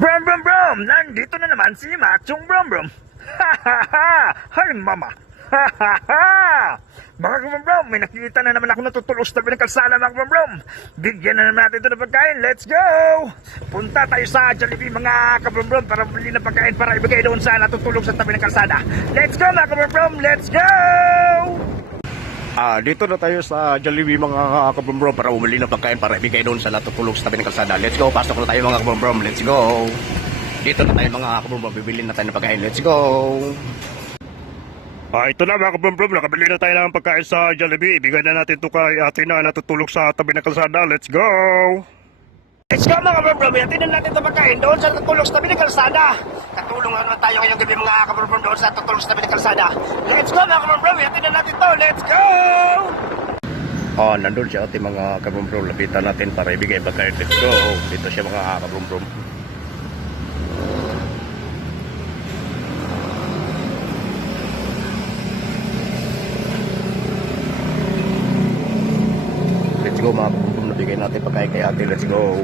Brum brum brum! Nandito na naman si Machong Brum Brum! Ha ha ha! Hi mama! Ha ha ha! Mga Brum Brum, may nakita na naman ako tabi ng kalsada mga Brum Brum! Bigyan na naman natin ito ng pagkain, let's go! Punta tayo sa Jollibee mga kabrum Brum para bili ng pagkain para ibigay doon sa natutulog sa tabi ng kalsada. Let's go mga kabrum Brum, let's go! Ah, dito na tayo sa Jollibee mga kabrombrom para umuli ng pagkain para ibigay doon sa natutulog sa tabi ng kalsada. Let's go, pasok na tayo mga kabrombrom. Let's go. Dito na tayo mga kabrombrom, bibili na tayo ng pagkain. Let's go. Ah, ito na mga kabrum-brum, nakabili na tayo ng pagkain sa Jollibee. Ibigay na natin ito kay ate na natutulog sa tabi ng kalsada. Let's go! Let's go mga kabrum-brum, ihatid na natin ito pagkain doon sa natutulog sa tabi ng kalsada. Katulong na tayo ngayong gabi mga kabrum-brum doon sa natutulog sa tabi ng. Let's go mga kabrum-brum, ihatid na natin ito. Let's go! Ah, nandun siya ating mga kabrombrom. Lapitan natin para ibigay pagkain. Let's go. Dito siya mga kabrombrom. Let's go mga kabrombrom. Nabigay natin pagkain kay ate. Let's go.